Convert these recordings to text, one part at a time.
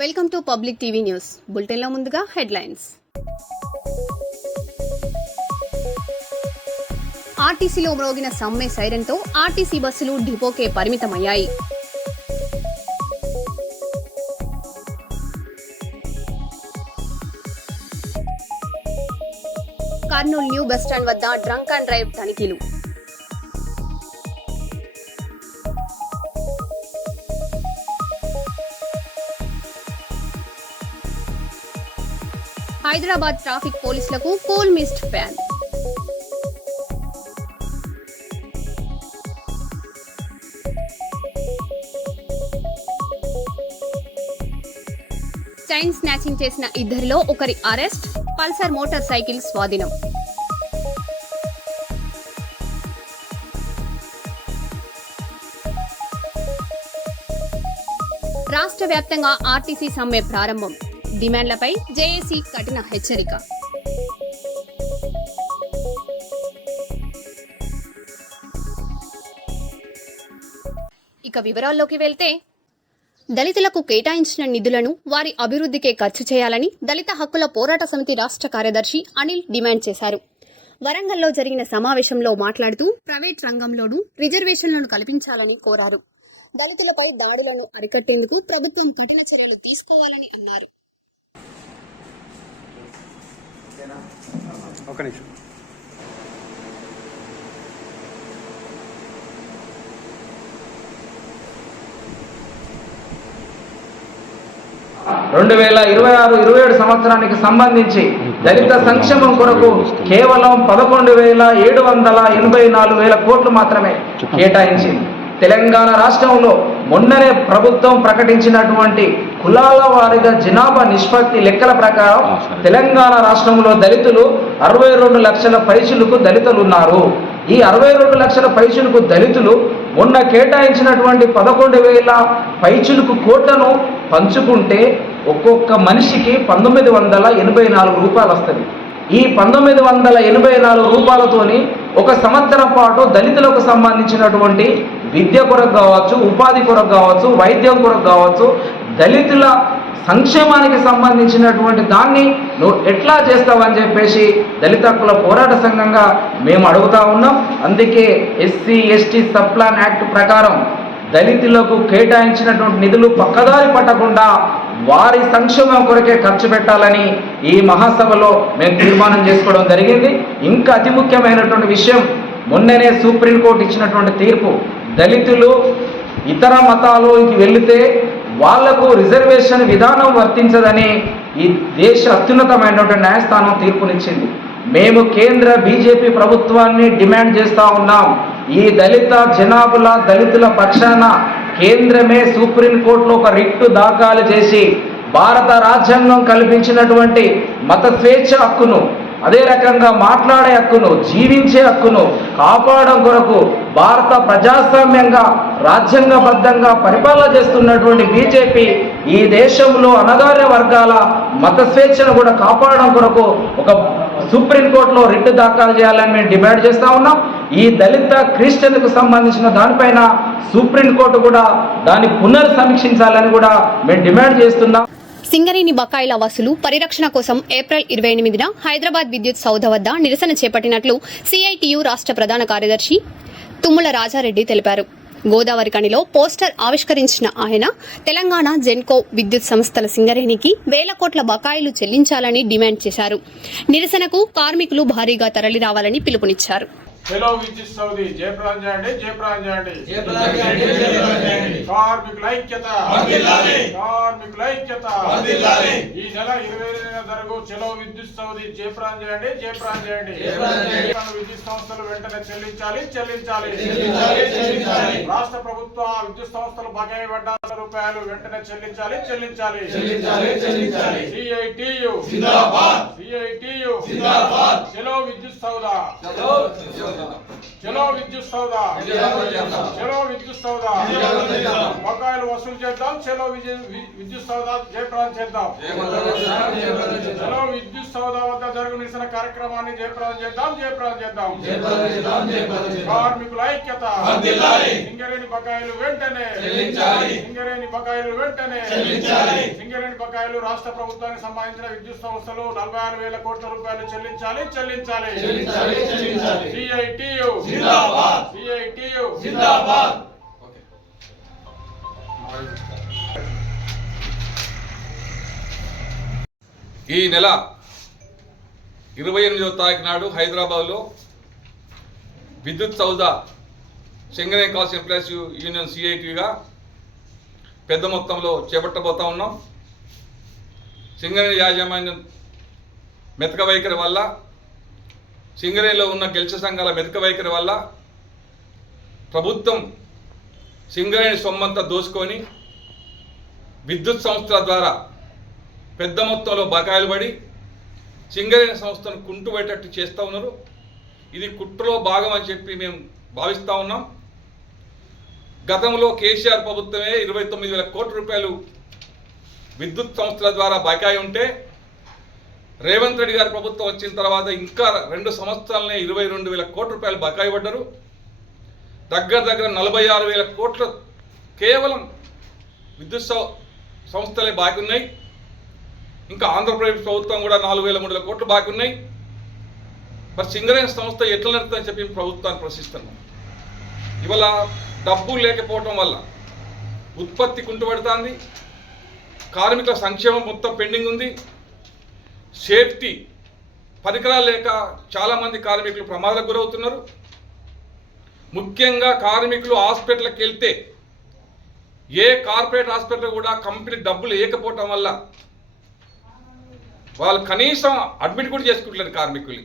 Welcome to public TV news బులెటిన్లో ముందుగా headlines. ఆర్టీసీలో మ్రోగిన సమ్మె సైరన్తో ఆర్టీసీ బస్సులు డిపోకే పరిమితమయ్యాయి. కర్నూలు న్యూ బస్టాండ్ వద్ద డ్రంక్ అండ్ డ్రైవ్ తనిఖీలు. హైదరాబాద్ ట్రాఫిక్ పోలీసులకు cool mist fan. Chain snatching చేసిన ఇద్దరిలో ఒకరి అరెస్ట్, పల్సర్ మోటార్ సైకిల్ స్వాధీనం. రాష్ట్ర వ్యాప్తంగా ఆర్టీసీ సమ్మె ప్రారంభం. డిమాండ్లపై జేఏసీ కఠిన హెచ్చరిక. ఇక వివరాల్లోకి వెళ్తే, దళితులకు కేటాయించిన నిధులను వారి అభివృద్ధికే ఖర్చు చేయాలని దళిత హక్కుల పోరాట సమితి రాష్ట్ర కార్యదర్శి అనిల్ డిమాండ్ చేశారు. వరంగల్లో జరిగిన సమావేశంలో మాట్లాడుతూ ప్రైవేట్ రంగంలోనూ రిజర్వేషన్లను కల్పించాలని కోరారు. దళితులపై దాడులను అరికట్టేందుకు ప్రభుత్వం కఠిన చర్యలు తీసుకోవాలని అన్నారు. ఒక నిమిషం. రెండు 2026-27 సంవత్సరానికి సంబంధించి దళిత సంక్షేమం కొరకు కేవలం 11,784 కోట్లు మాత్రమే కేటాయించింది. తెలంగాణ రాష్ట్రంలో మొన్ననే ప్రభుత్వం ప్రకటించినటువంటి కులాల వారీగా జనాభా నిష్పత్తి లెక్కల ప్రకారం తెలంగాణ రాష్ట్రంలో దళితులు 62 లక్షల పైచులకు దళితులు ఉన్నారు. ఈ 62 లక్షల పైచులకు దళితులు మొన్న కేటాయించినటువంటి 11,000 పైచులకు కోట్లను పంచుకుంటే ఒక్కొక్క మనిషికి 1984 రూపాయలు వస్తుంది. ఈ 1984 రూపాయలతోని ఒక సంవత్సరం పాటు దళితులకు సంబంధించినటువంటి విద్య కొరకు కావచ్చు, ఉపాధి కొరకు కావచ్చు, వైద్యం కొరకు కావచ్చు, దళితుల సంక్షేమానికి సంబంధించినటువంటి దాన్ని నువ్వు ఎట్లా చేస్తావని చెప్పేసి దళిత హక్కుల పోరాట సంఘంగా మేము అడుగుతా ఉన్నాం. అందుకే SC ST sub plan act ప్రకారం దళితులకు కేటాయించినటువంటి నిధులు పక్కదారి పట్టకుండా వారి సంక్షేమం కొరకే ఖర్చు పెట్టాలని ఈ మహాసభలో మేము తీర్మానం చేసుకోవడం జరిగింది. ఇంకా అతి ముఖ్యమైనటువంటి విషయం, మొన్ననే సుప్రీంకోర్టు ఇచ్చినటువంటి తీర్పు, దళితులు ఇతర మతాలోకి వెళితే వాళ్లకు రిజర్వేషన్ విధానం వర్తించదని ఈ దేశ అత్యున్నతమైనటువంటి న్యాయస్థానం తీర్పునిచ్చింది. మేము కేంద్ర బీజేపీ ప్రభుత్వాన్ని డిమాండ్ చేస్తూ ఉన్నాం. ఈ దళిత జనాభాల దళితుల పక్షాన కేంద్రమే సుప్రీంకోర్టులో ఒక రిట్టు దాఖలు చేసి భారత రాజ్యాంగం కల్పించినటువంటి మత స్వేచ్ఛ హక్కును, అదే రకంగా మాట్లాడే హక్కును, జీవించే హక్కును కాపాడడం కొరకు భారత ప్రజాస్వామ్యంగా రాజ్యాంగబద్ధంగా పరిపాలన చేస్తున్నటువంటి బీజేపీ ఈ దేశంలో అణగారిన వర్గాల మత స్వేచ్ఛను కూడా కాపాడడం కొరకు ఒక సుప్రీంకోర్టులో రిట్ దాఖలు చేయాలని మేము డిమాండ్ చేస్తూ ఉన్నాం. ఈ దళిత క్రిస్టియన్కు సంబంధించిన దానిపైన సుప్రీంకోర్టు కూడా దాన్ని పునర్సమీక్షించాలని కూడా మేము డిమాండ్ చేస్తున్నాం. సింగరేణి బకాయిల వసూలు పరిరక్షణ కోసం ఏప్రిల్ 28న హైదరాబాద్ విద్యుత్ సౌధ వద్ద నిరసన చేపట్టినట్లు సిఐటియు రాష్ట్ర ప్రధాన కార్యదర్శి తుమ్మల రాజారెడ్డి తెలిపారు. గోదావరి కనిలో పోస్టర్ ఆవిష్కరించిన ఆయన తెలంగాణ జెన్కో విద్యుత్ సంస్థల సింగరేణికి 1,000 కోట్ల బకాయిలు చెల్లించాలని డిమాండ్ చేశారు. నిరసనకు కార్మికులు భారీగా తరలి రావాలని పిలుపునిచ్చారు. హలో విద్యుత్ సౌది జయప్రదం చేయండి, జయప్రదం చేయండి. కార్మికుల ఐక్యత, కార్మికుల ఐక్యత. ఈ నెల 25న జరుగు చలో విద్యుత్ సౌది జయప్రదం చేయండి, జయప్రదం చేయండి. విద్యుత్ సంస్థలు వెంటనే చెల్లించాలి, చెల్లించాలి. రాష్ట్ర ప్రభుత్వ విద్యుత్ సంస్థలు బకాయి పడ్డ రూపాయలు వెంటనే చెల్లించాలి, చెల్లించాలి. సిఐటియు జిందాబాద్, సిఐటియు జిందాబాద్. చలో విద్యుత్ సౌద. చలో విద్యుత్ సౌదా, చలో విద్యుత్ సౌదా, బకాయిలు వసూలు చేద్దాం. చలో విద్యుత్ సౌదా జయప్రదం చేద్దాం. చలో విద్యుత్ సౌదా వద్ద జరుగు నిరసన కార్యక్రమాన్ని జయప్రదం చేద్దాం. జయప్రదం చేద్దాం. కార్మికుల ఐక్యత, సింగరేణి బకాయిలు వెంటనే, సింగరేణి బకాయిలు వెంటనే, సింగరేణి బకాయిలు రాష్ట్ర ప్రభుత్వానికి సంబంధించిన విద్యుత్ సంస్థలు 46,000 కోట్ల రూపాయలు చెల్లించాలి. చెల్లించాలి. CITU జిందాబాద్, CITU జిందాబాద్. ఈ నెల 28వ తారీఖు నాడు హైదరాబాద్లో విద్యుత్ సౌదా సింగరేణి కాల్స్ ఎంప్లాయీస్ యూనియన్ CITUగా పెద్ద మొత్తంలో చేపట్టబోతా ఉన్నాం. సింగరేణి యాజమాన్యం మెతక వైఖరి వల్ల, సింగరేణిలో ఉన్న గెలిచే సంఘాల మెతక వైఖరి వల్ల ప్రభుత్వం సింగరేణి సొమ్మంతా దోసుకొని విద్యుత్ సంస్థల ద్వారా పెద్ద మొత్తంలో బకాయిలు పడి సింగరేణి సంస్థను కుంటుబెట్టేట్టు చేస్తూ ఉన్నారు. ఇది కుట్రలో భాగం అని చెప్పి మేము భావిస్తూ ఉన్నాం. గతంలో కేసీఆర్ ప్రభుత్వమే 29,000 కోట్ల రూపాయలు విద్యుత్ సంస్థల ద్వారా బకాయి ఉంటే రేవంత్ రెడ్డి గారి ప్రభుత్వం వచ్చిన తర్వాత ఇంకా 2 సంవత్సరాలనే 22,000 కోట్ల రూపాయలు బకాయి పడ్డారు. దగ్గర 46,000 కోట్లు కేవలం విద్యుత్ సంస్థలే బాకీ ఉన్నాయి. ఇంకా ఆంధ్రప్రదేశ్ ప్రభుత్వం కూడా 4,300 కోట్లు బాకీ ఉన్నాయి. మరి సింగరేణి సంస్థ ఎట్లా నడుతుందని చెప్పి ప్రభుత్వాన్ని ప్రశ్నిస్తున్నాం. ఇవాళ డబ్బు లేకపోవటం వల్ల ఉత్పత్తి కుంటుపడుతుంది, కార్మికుల సంక్షేమం మొత్తం పెండింగ్ ఉంది, సేఫ్టీ పరికరాలు లేక చాలామంది కార్మికులు ప్రమాదాలకు గురవుతున్నారు. ముఖ్యంగా కార్మికులు హాస్పిటల్కి వెళ్తే ఏ కార్పొరేట్ హాస్పిటల్ కూడా కంపెనీ డబ్బులు లేకపోవటం వల్ల వాళ్ళు కనీసం అడ్మిట్ కూడా చేసుకుంటలేరు. కార్మికులు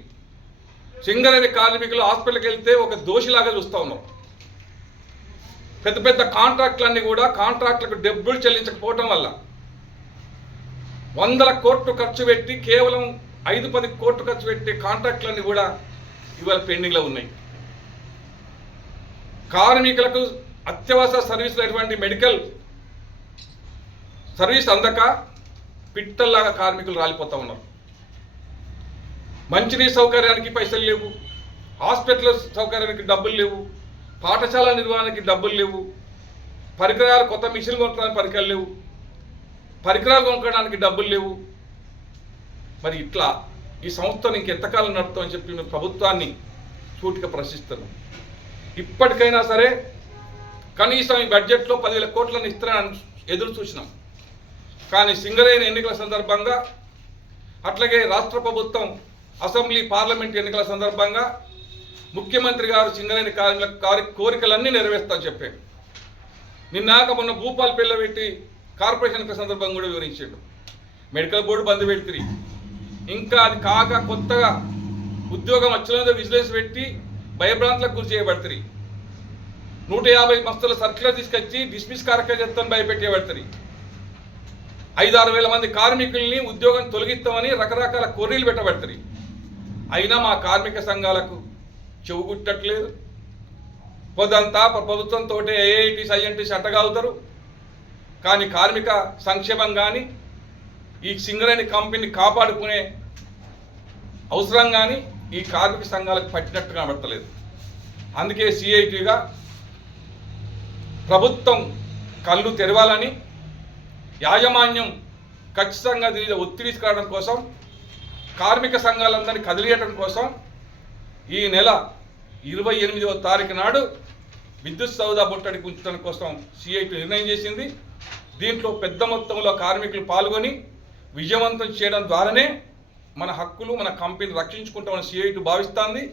సింగరేణి కార్మికులు హాస్పిటల్కి వెళ్తే ఒక దోషిలాగా చూస్తూ ఉన్నాం. పెద్ద పెద్ద కాంట్రాక్టులన్నీ కూడా కాంట్రాక్టులకు డబ్బులు చెల్లించకపోవటం వల్ల 100 కోట్లు ఖర్చు పెట్టి కేవలం 5-10 కోట్లు ఖర్చు పెట్టి కాంట్రాక్టులన్నీ కూడా ఇవాళ పెండింగ్లో ఉన్నాయి. కార్మికులకు అత్యవసర సర్వీసులు అటువంటి మెడికల్ సర్వీస్ అందక పిట్టల్లాగా కార్మికులు రాలిపోతూ ఉన్నారు. మంచినీటి సౌకర్యానికి పైసలు లేవు, హాస్పిటల్ సౌకర్యానికి డబ్బులు లేవు, పాఠశాల నిర్వహణకి డబ్బులు లేవు, పరికరాలు కొత్త మిషన్లు కొనడానికి పరికరాలు లేవు, పరికరాలు కొనుక్కోవడానికి డబ్బులు లేవు. మరి ఇట్లా ఈ సంస్థను ఇంకెంతకాలం నడుపుతామని చెప్పి మేము ప్రభుత్వాన్ని సూటిగా ప్రశ్నిస్తున్నాం. ఇప్పటికైనా సరే కనీసం ఈ బడ్జెట్లో 10,000 కోట్లను ఇస్తారని ఎదురు చూసినాం. కానీ సింగరేణి ఎన్నికల సందర్భంగా, అట్లాగే రాష్ట్ర ప్రభుత్వం అసెంబ్లీ పార్లమెంట్ ఎన్నికల సందర్భంగా ముఖ్యమంత్రి గారు సింగరేణి కార్మికుల కోరికలన్నీ నెరవేర్స్తామని చెప్పారు. నిన్నాక మొన్న భూపాలపల్లిలో పెట్టి కార్పొరేషన్ సందర్భంగా కూడా వివరించాడు. మెడికల్ బోర్డు బంద్ పెడుతుంది. ఇంకా అది కాక కొత్తగా ఉద్యోగం వచ్చినందుకు విజిలెన్స్ పెట్టి భయభ్రాంతులకు గురి చేయబడుతుంది. 150 మస్తుల సర్క్యులర్ తీసుకొచ్చి డిస్మిస్ కార్యక్రమం చేస్తామని భయపెట్టేబడుతుంది. 5-6 వేల మంది కార్మికుల్ని ఉద్యోగం తొలగిస్తామని రకరకాల కొర్రీలు పెట్టబడుతుంది. అయినా మా కార్మిక సంఘాలకు చెవు గుట్టట్లేదు. పొద్దంతా ప్రభుత్వంతో ఐఐటీస్ ఐఎన్టీస్ అట్టగావుతారు. కానీ కార్మిక సంక్షేమం కానీ ఈ సింగరేణి కంపెనీని కాపాడుకునే అవసరం కానీ ఈ కార్మిక సంఘాలకు పట్టినట్టు కనబడతలేదు. అందుకే CITUగా ప్రభుత్వం కళ్ళు తెరవాలని, యాజమాన్యం ఖచ్చితంగా దీని ఒత్తిడి తీసుకురావడం కోసం, కార్మిక సంఘాలందరినీ కదిలియడం కోసం ఈ నెల 28వ తారీఖు నాడు విద్యుత్ సౌదా ముట్టడికి ఉంచడం కోసం CITU నిర్ణయం చేసింది. దీంట్లో పెద్ద మొత్తంలో కార్మికులు పాల్గొని విజయవంతం చేయడం ద్వారానే మన హక్కులు, మన కంపెనీని రక్షించుకుంటామని CITU భావిస్తుంది.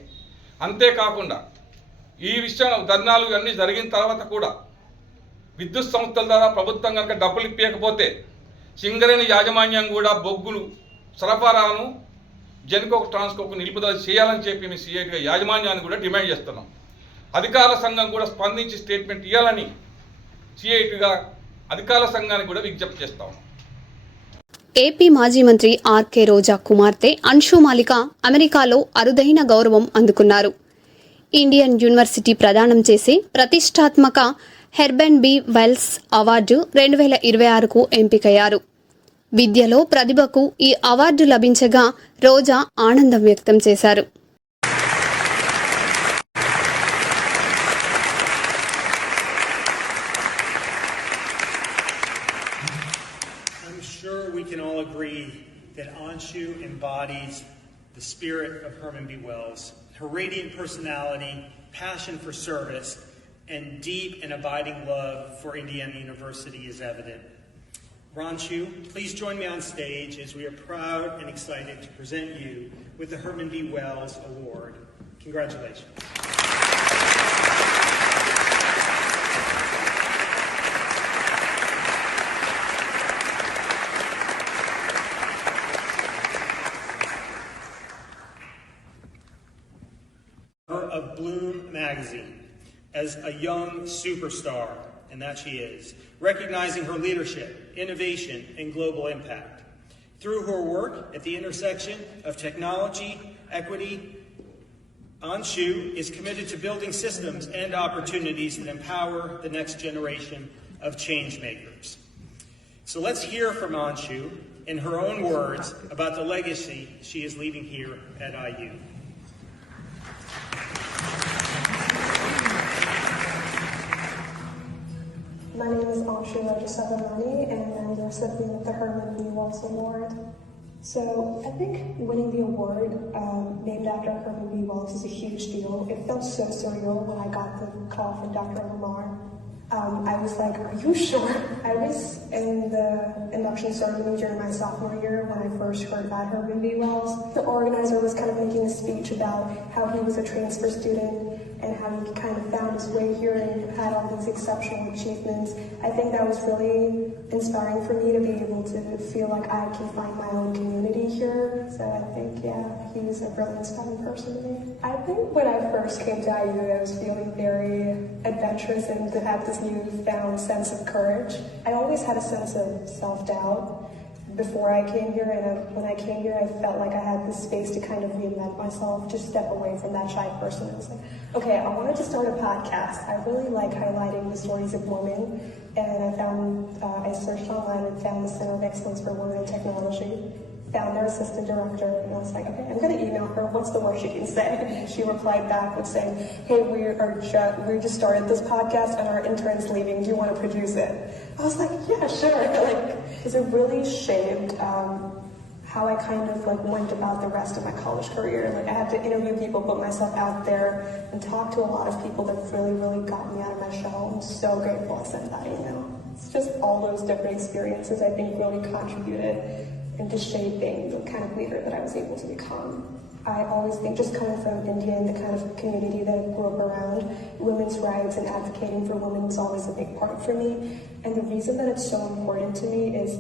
అంతేకాకుండా ఈ విషయం ధర్నాలు అన్నీ జరిగిన తర్వాత కూడా విద్యుత్ సంస్థల ద్వారా ప్రభుత్వం కనుక డబ్బులు ఇప్పకపోతే సింగరేణి యాజమాన్యం కూడా బొగ్గులు సరఫరాను జెన్కో ట్రాన్స్కోకు నిలుపుదల చేయాలని చెప్పి మేము CITU యాజమాన్యాన్ని కూడా డిమాండ్ చేస్తున్నాం. అధికారుల సంఘం కూడా స్పందించి స్టేట్మెంట్ ఇవ్వాలని CITUగా అధికారుల సంఘానికి కూడా విజ్ఞప్తి చేస్తాం. ఏపీ మాజీ మంత్రి ఆర్కే రోజా కుమార్తె అన్షు మాలిక అమెరికాలో అరుదైన గౌరవం అందుకున్నారు. ఇండియన్ యూనివర్సిటీ ప్రదానం చేసే ప్రతిష్టాత్మక హెర్బన్ బి వెల్స్ అవార్డు 2026కు ఎంపికయ్యారు. విద్యలో ప్రతిభకు ఈ అవార్డు లభించగా రోజా ఆనందం వ్యక్తం చేశారు. I'm sure we can all agree that Anshu embodies the spirit of Herman B. Wells. Her radiant personality, passion for service, and deep and abiding love for Indiana University is evident. Anshu, please join me on stage as we are proud and excited to present you with the Herman B. Wells Award. Congratulations. Of Bloom magazine as a young superstar, and that she is, recognizing her leadership, innovation, and global impact. Through her work at the intersection of technology, equity, Anshu is committed to building systems and opportunities that empower the next generation of change makers. So let's hear from Anshu in her own words about the legacy she is leaving here at IU. My name is Anshu Rajasabamani, and I'm the recipient of the Herman B. Wells Award. So I think winning the award named after Herman B. Wells is a huge deal. It felt so surreal when I got the call from Dr. Lamar. I was like, are you sure? I was in the induction ceremony during my sophomore year when I first heard about Herman B. Wells. The organizer was kind of making a speech about how he was a transfer student and how he kind of found his way here and had all these exceptional achievements. I think that was really inspiring for me to be able to feel like I can find my own community here. So I think, yeah, he's a really inspiring person to me. I think when I first came to IU, I was feeling very adventurous and to have this newfound sense of courage. I always had a sense of self-doubt before I came here, and when I came here, I felt like I had this space to kind of reinvent myself, just step away from that shy person. I was like, okay, I wanted to start a podcast. I really like highlighting the stories of women, and I searched online and found the Center of Excellence for Women in Technology, found their assistant director, and I was like, okay, I'm going to email her. What's the worst she can say? And she replied back with saying, hey, we just started this podcast and our intern's leaving. Do you want to produce it? I was like, yeah, sure. Because it really shaped how I kind of went about the rest of my college career. I had to interview people, put myself out there, and talk to a lot of people that really, really got me out of my shell. I'm so grateful I sent that email. It's just all those different experiences I think really contributed into shaping the kind of leader that I was able to become. I always think, just coming from India and the kind of community that I grew up around, women's rights and advocating for women is always a big part for me. And the reason that it's so important to me is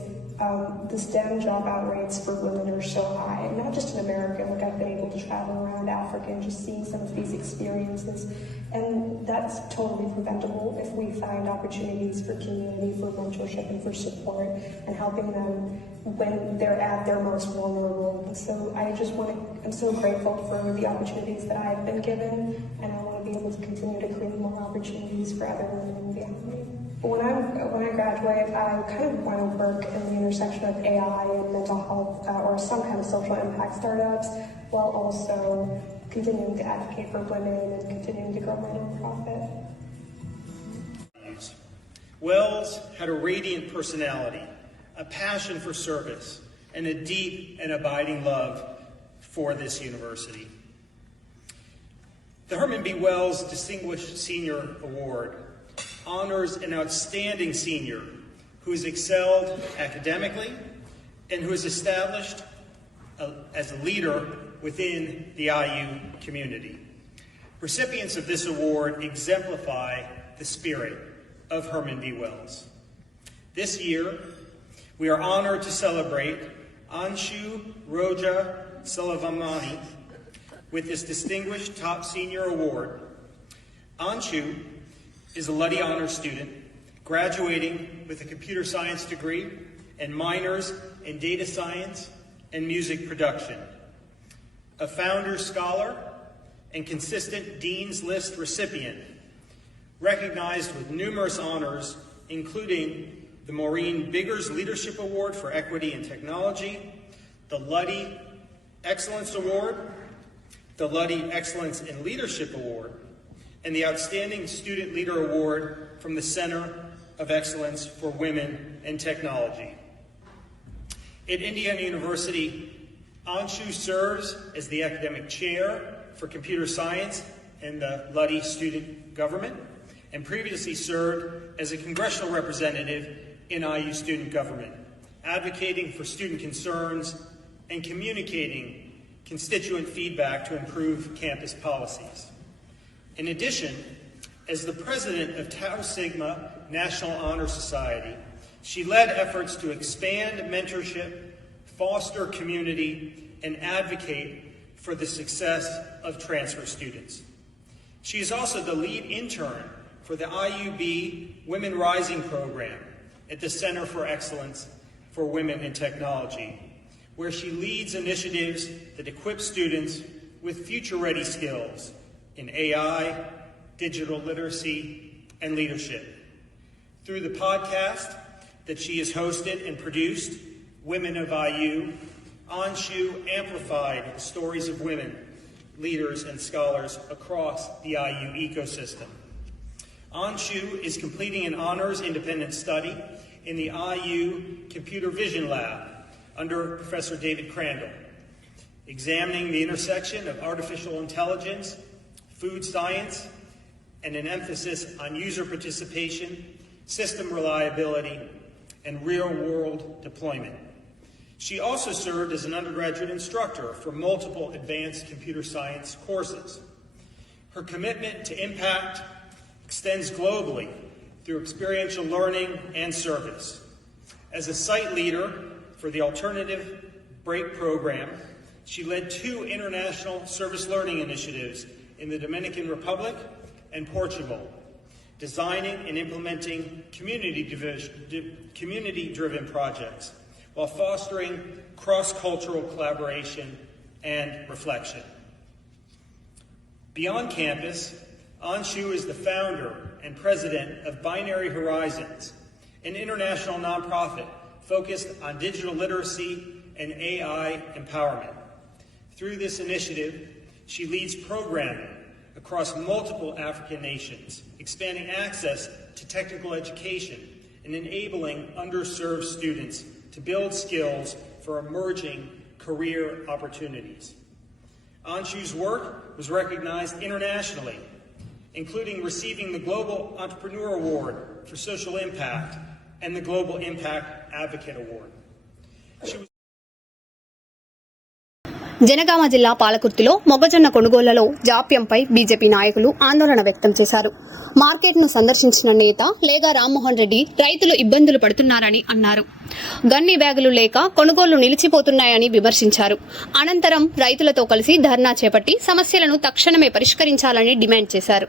the STEM job out rates for women are so high, not just in America. I've been able to travel around Africa and just seeing some of these experiences. And that's totally preventable if we find opportunities for community, for mentorship, and for support, and helping them when they're at their most vulnerable. So I'm so grateful for the opportunities that I've been given, and I want to be able to continue to create more opportunities for other women beyond me. When I graduate, I kind of want to work in the intersection of AI and mental health or some kind of social impact startups, while also continuing to advocate for women and continuing to grow my nonprofit. Wells had a radiant personality, a passion for service, and a deep and abiding love for this university. The Herman B. Wells Distinguished Senior Award honors an outstanding senior who has excelled academically and who is established as a leader within the IU community. Recipients of this award exemplify the spirit of Herman B. Wells. This year, we are honored to celebrate Anshu Roja Salavamani with this distinguished top senior award. Anshu is a Luddy Honors student, graduating with a computer science degree and minors in data science and music production. A Founders Scholar, and consistent Dean's List recipient, recognized with numerous honors, including the Maureen Biggers Leadership Award for Equity and Technology, the Luddy Excellence Award, the Luddy Excellence in Leadership Award, and the Outstanding Student Leader Award from the Center of Excellence for Women in Technology. At Indiana University, Anshu serves as the academic chair for computer science in the Luddy Student Government, and previously served as a congressional representative in IU student government, advocating for student concerns and communicating constituent feedback to improve campus policies. In addition, as the president of Tau Sigma National Honor Society, she led efforts to expand mentorship, foster community, and advocate for the success of transfer students. She is also the lead intern for the IUB Women Rising program at the Center for Excellence for Women in Technology, where she leads initiatives that equip students with future-ready skills in AI, digital literacy, and leadership. Through the podcast that she has hosted and produced, Women of IU, Anshu amplified the stories of women, leaders, and scholars across the IU ecosystem. Anshu is completing an honors independent study in the IU Computer Vision Lab under Professor David Crandall, examining the intersection of artificial intelligence, food science, and an emphasis on user participation, system reliability, and real-world deployment. She also served as an undergraduate instructor for multiple advanced computer science courses. Her commitment to impact extends globally through experiential learning and service. As a site leader for the Alternative Break program, she led 2 international service learning initiatives in the Dominican Republic and Portugal, designing and implementing community-driven projects while fostering cross-cultural collaboration and reflection. Beyond campus, Anshu is the founder and president of Binary Horizons, an international nonprofit focused on digital literacy and AI empowerment. Through this initiative, she leads programming across multiple African nations, expanding access to technical education and enabling underserved students to build skills for emerging career opportunities. Anshu's work was recognized internationally, including receiving the Global Entrepreneur Award for Social Impact and the Global Impact Advocate Award. Janagama జిల్లా పాలకుర్తిలో మొక్కజొన్న కొనుగోళ్లలో జాప్యంపై BJP నాయకులు ఆందోళన వ్యక్తం చేశారు. మార్కెట్ను సందర్శించిన నేత లేగా రామ్మోహన్ రెడ్డి రైతులు ఇబ్బందులు పడుతున్నారని అన్నారు. గన్ని బ్యాగులు లేక కొనుగోళ్లు నిలిచిపోతున్నాయని విమర్శించారు. అనంతరం రైతులతో కలిసి ధర్నా చేపట్టి సమస్యలను తక్షణమే పరిష్కరించాలని డిమాండ్ చేశారు.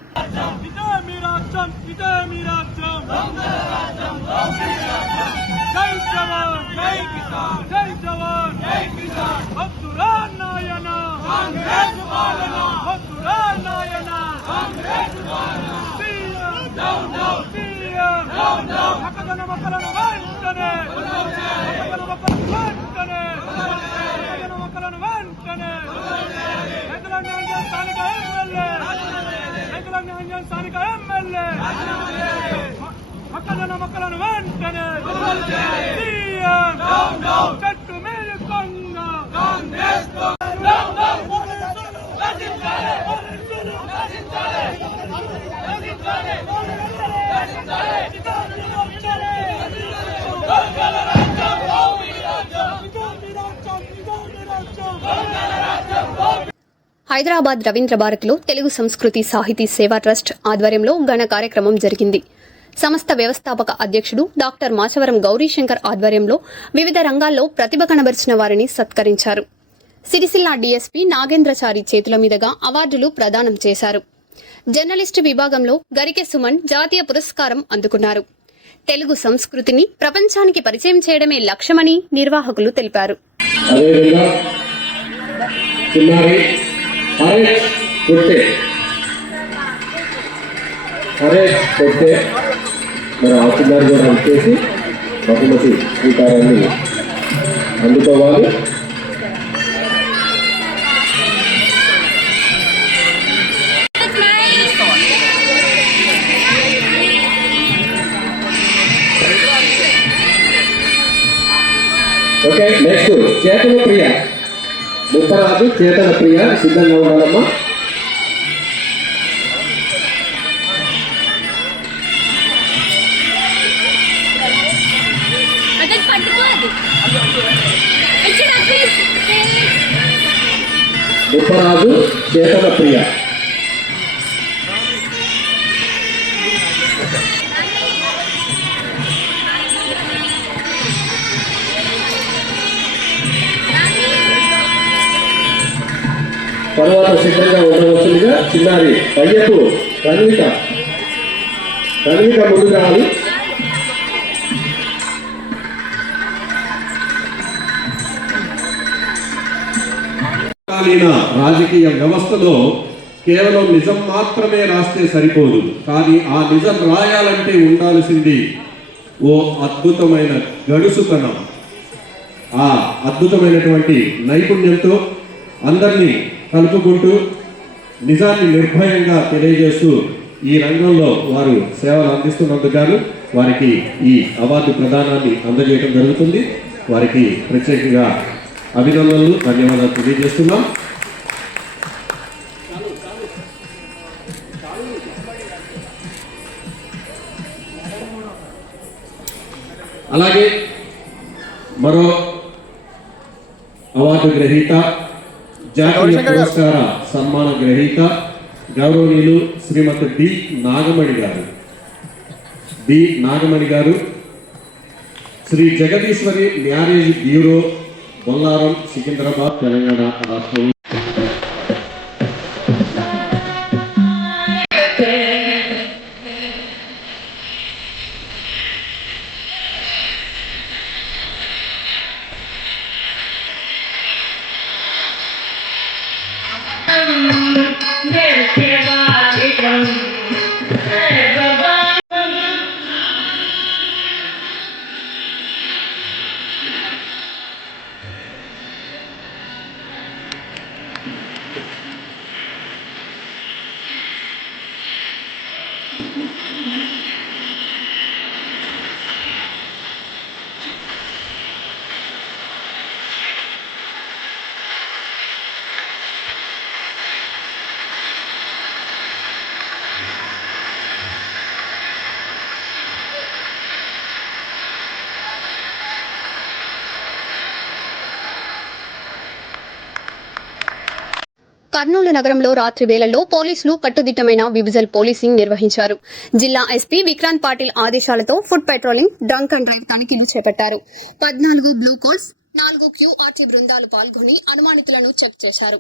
హైదరాబాద్ రవీంద్ర భారతిలో తెలుగు సంస్కృతి సాహితీ సేవా ట్రస్ట్ ఆధ్వర్యంలో ఘన కార్యక్రమం జరిగింది. సంస్థ వ్యవస్థాపక అధ్యక్షుడు డాక్టర్ మాచవరం గౌరీశంకర్ ఆధ్వర్యంలో వివిధ రంగాల్లో ప్రతిభ కనబరిచిన వారిని సత్కరించారు. సిరిసిల్ల డీఎస్పీ నాగేంద్రచారి చేతుల మీదుగా అవార్డులు ప్రదానం చేశారు. జర్నలిస్టు విభాగంలో గరికె సుమన్ జాతీయ పురస్కారం అందుకున్నారు. తెలుగు సంస్కృతిని ప్రపంచానికి పరిచయం చేయడమే లక్ష్యమని నిర్వాహకులు తెలిపారు. పుట్టే అరే కొట్టే మరి ఆఫీసర్ కూడా వచ్చేసి బహుమతి స్వీకారాన్ని అందుకోవాలి. ఓకే, నెక్స్ట్ చేతన ప్రియ, ముప్పరాజు చేతన ప్రియ సిద్ధంగా ఉండాలమ్మా. ముప్పరాజు చేతన ప్రియ. తర్వాత సిద్ధంగా ఉండవలసిందిగా చిన్నారి పయ్యకు కన్విక ముందుకు రావాలి. రాజకీయ వ్యవస్థలో కేవలం నిజం మాత్రమే రాస్తే సరిపోదు, కానీ ఆ నిజం రాయాలంటే ఉండాల్సింది ఓ అద్భుతమైన గడుసుతనం. ఆ అద్భుతమైనటువంటి నైపుణ్యంతో అందరినీ కలుపుకుంటూ నిజాన్ని నిర్భయంగా తెలియజేస్తూ ఈ రంగంలో వారు సేవలు అందిస్తున్నందుకు గాను వారికి ఈ అవార్డు ప్రదానాన్ని అందజేయడం జరుగుతుంది. వారికి ప్రత్యేకంగా అభినందనలు, ధన్యవాదాలు తెలియజేస్తున్నాం. అలాగే మరో అవార్డు గ్రహీత, జాతీయ పురస్కార సన్మాన గ్రహీత గౌరవనీయులు శ్రీమతి డి నాగమణి గారు, శ్రీ జగదీశ్వరి మ్యారేజ్ బ్యూరో, బొల్లారం, సికింద్రాబాద్, తెలంగాణ రాష్ట్రం. కర్నూలు నగరంలో రాత్రి వేళల్లో పోలీసులు కట్టుదిట్టమైన విజిల్ పోలీసింగ్ నిర్వహించారు. జిల్లా ఎస్పీ విక్రాంత్ పాటిల్ ఆదేశాలతో food patrolling, drunk and drive తనిఖీలు చేపట్టారు. 14 బ్లూ కోల్స్, 4 క్యూఆర్టీ బృందాలు పాల్గొని అనుమానితులను చెక్ చేశారు.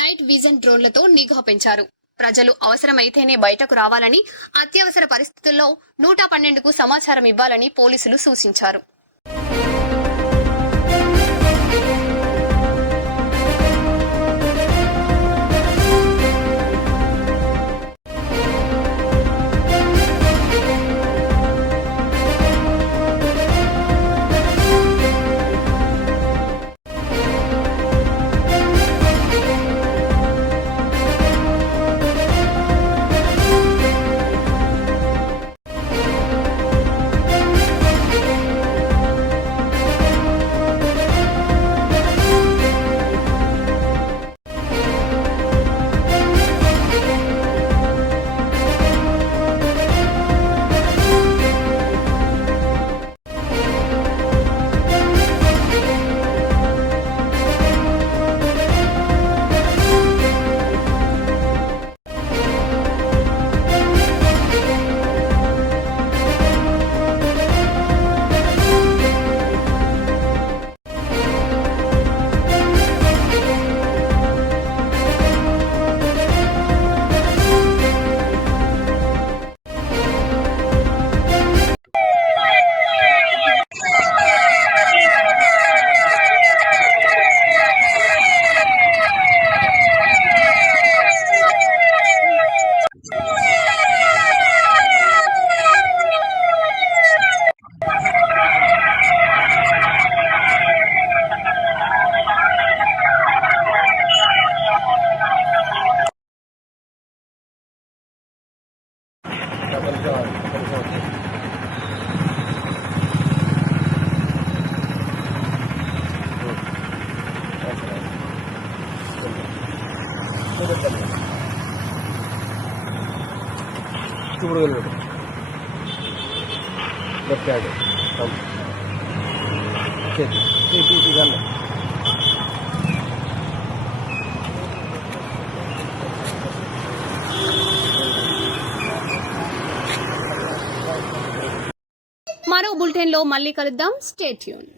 నైట్ విజన్ డ్రోన్లతో నిఘా పెంచారు. ప్రజలు అవసరమైతేనే బయటకు రావాలని, అత్యవసర పరిస్థితుల్లో 112కు సమాచారం ఇవ్వాలని పోలీసులు సూచించారు. ఇప్పుడు వెళ్ళి లెఫ్ట్ హ్యాండ్ చేతి ఇదన్న మరో బులెటిన్లో మళ్ళీ కలుద్దాం. Stay tune.